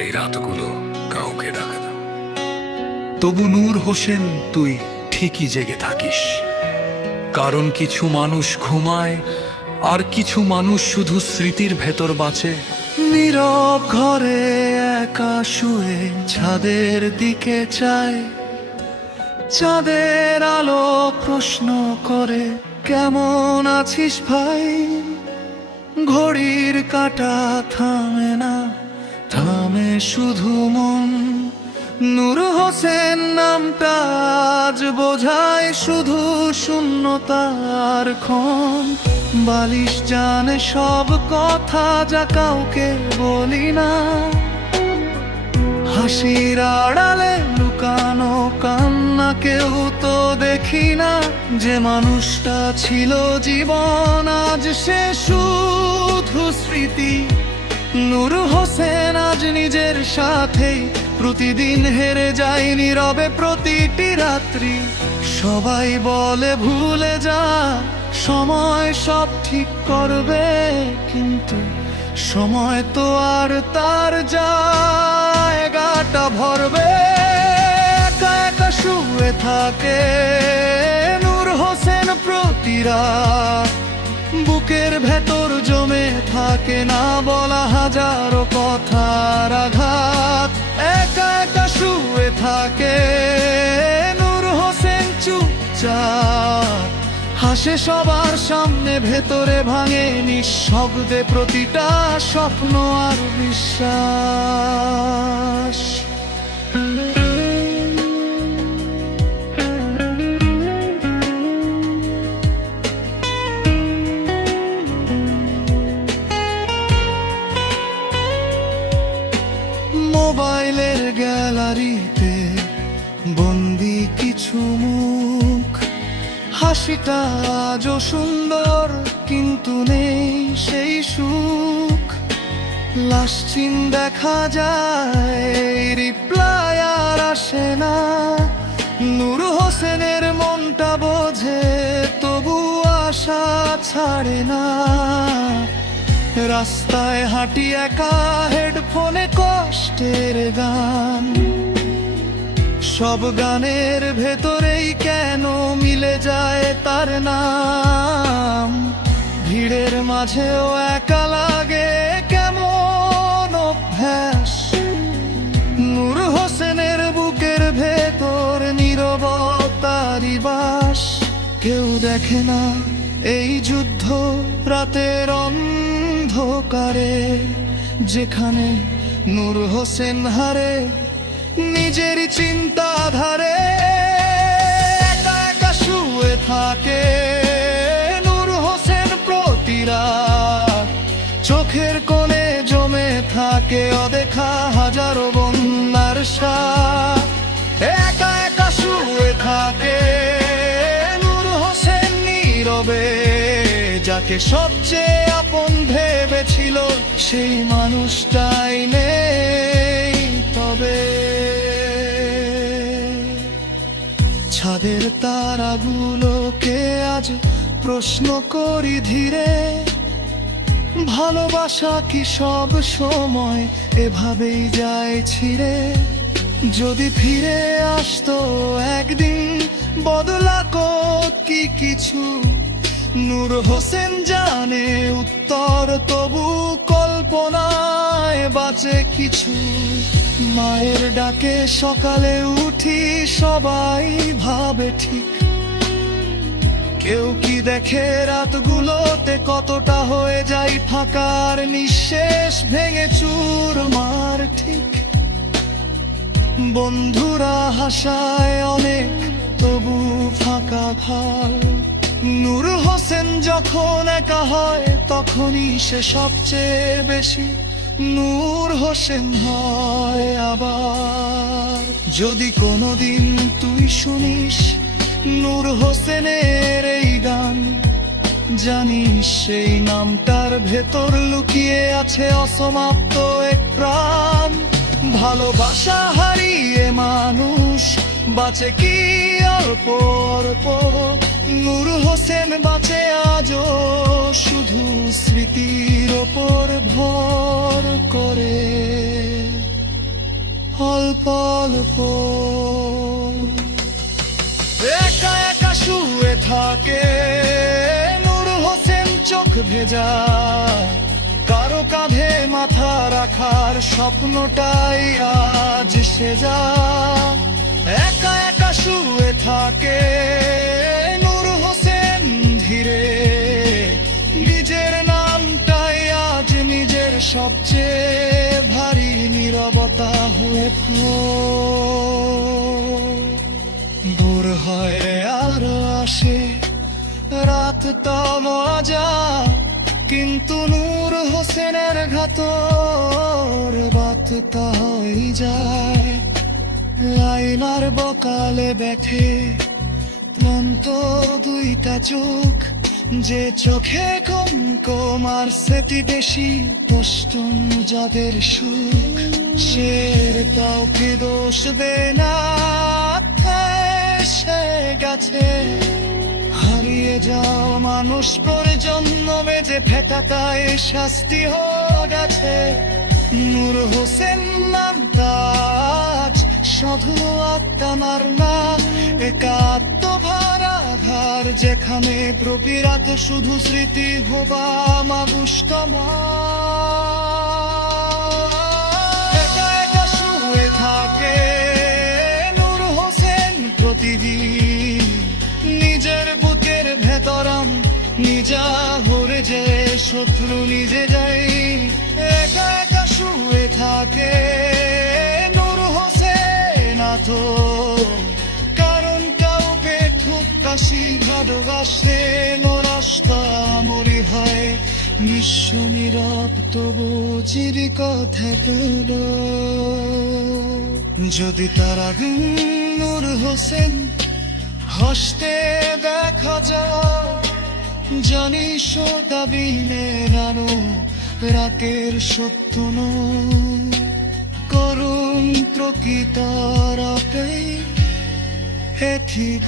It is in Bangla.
এই রাতগুলো কাউকে ডাকে না। তবু নূর হোসেন তুই ঠিকই জেগে থাকিস, কারণ কিছু মানুষ ঘুমায় আর কিছু মানুষ শুধু স্মৃতির ভেতর বাঁচে। নীরব ঘরে একা শুয়ে ছাদের দিকে চায়, চাঁদের আলো প্রশ্ন করে কেমন আছিস ভাই। ঘড়ির কাঁটা থামে না, থামে শুধু মন। নূর হোসেন নামটা আজ বোঝায় শুধু শূন্যতার ক্ষণ। বালিশ জানে সব কথা যা কাউকে বলি না, হাসির আড়ালে লুকানো কান্না কেউ তো দেখি না। যে মানুষটা ছিল জীবন আজ সে শুধু স্মৃতি। নূর হোসেন আজ নিজের সাথেই প্রতিদিন হেরে যায় নীরবে প্রতিটি রাত্রি। সবাই বলে ভুলে যা, সময় সব ঠিক করবে, কিন্তু সময় তো আর তার জায়গাটা ভরবে। একা একা শুয়ে থাকে নূর হোসেন প্রতি রাত, বুকের ভেতর জমে থাকে না বলা হাজারো কথার আঘাত। একা একা শুয়ে থাকে নূর হোসেন চুপচাপ, হাসে সবার সামনে, ভেতরে ভাঙে নিঃশব্দে প্রতিটা স্বপ্ন আর বিশ্বাস। মোবাইলের গ্যালারিতে বন্দি কিছু মুখ, হাসিটা আজও সুন্দর কিন্তু নেই সেই সুখ। লাস্ট সিন দেখা যায়, রিপ্লাই আর আসে না। নূর হোসেনের মনটা বোঝে তবু আশা ছাড়ে না। রাস্তায় হাঁটি একা, হেডফোনে কষ্টের গান। সব গানের ভেতরেই কেন মিলে যায় তার নাম। ভিড়ের মাঝেও একা লাগে কেমন অভ্যাস। নূর হোসেনের বুকের ভেতর নীরবতারই বাস। কেউ দেখে না এই যুদ্ধ রাতের অন্ধকারে, যেখানে নূর হোসেন হারে নিজেরই চিন্তাধারে। একা একা শুয়ে থাকে নূর হোসেন প্রতি রাত, চোখের কোণে জমে থাকে অদেখা হাজারো বন্যার সাথ। একা একা শুয়ে থাকে নূর হোসেন নীরবে, যাকে সবচেয়ে আপন ভেবেছিল সেই মানুষটাই নেই তবে। ছাদের তারাগুলোকে আজ প্রশ্ন করি ধীরে, ভালোবাসা কি সব সময় এভাবেই যায় ছিঁড়ে? যদি ফিরে আসতো একদিন বদলাতো কি কিছু? নূর হোসেন জানে উত্তর, তবু কল্পনায় বাঁচে কিছু। মায়ের ডাকে সকালে উঠি, সবাই ভাবে ঠিক। কেউ কি দেখে রাতগুলোতে কতটা হয়ে যায় ফাঁকার নিঃশেষ ভেঙে চুরমার ঠিক। বন্ধুরা হাসায় অনেক, তবু ফাঁকা ঘর। নূর হোসেন যখন একা হয় তখনই সে সবচেয়ে বেশি নূর হোসেন হয় আবার। যদি কোনোদিন তুই শুনিস নূর হোসেনের এই গান, জানিস সেই নামটার ভেতর লুকিয়ে আছে অসমাপ্ত এক প্রাণ। ভালোবাসা হারিয়ে মানুষ বাঁচে কি অল্প অল্প, নূর হোসেন বাঁচে আজও শুধু স্মৃতির ওপর ভর করে। অল্প অল্প একা একা শুয়ে থাকে নূর হোসেন, চোখ ভেজা, কারো কাঁধে মাথা রাখার স্বপ্নটাই আজ সেজা। একা একা শুয়ে থাকে নূর হোসেন ধীরে, নিজের নামটাই আজ নিজের সবচেয়ে ভারী নীরবতা হয়ে ভোর হয় আর আসে রাত মজা, কিন্তু নূর হোসেনের ঘাতর বাতটা হয়ে যায়। লাইনার বকালে বেঠে ক্লান্ত দুইটা চোখ, যে চোখে কম আর সেটি বেশি কষ্ট যাদের সুখ, শের কাউকে দোষ দেয় না, এসে গেছে হারিয়ে যাও মানুষ পরে জন্মে যে ফেটাটায় শাস্তি হয়ে গেছে। নূর হোসেন নাম তাজ, সাধু আত্মার না, একাত্ম ভাড়া ঘর, যেখানে প্রতিরাত শুধু স্মৃতি হবা মাগুষ্টমা। একা একা শুয়ে থাকে নূর হোসেন প্রতিদিন, নিজের বুকের ভেতরাম নিজা হরে যে শত্রু নিজে যাই। একা একা শুয়ে থাকে নূর হোসেন তো, কারণ কাউকে খুব কাশি ভালোবাসে নরাস্তা মরি হয় নিঃস্ব নীরব, তবু চিরি কথা কেন। যদি তারা নূর হোসেন হাসতে দেখা যায়, জানিস দাবিনে রানো রাতের সত্য নয়, করুণ প্রকৃতার আপে হেথিব।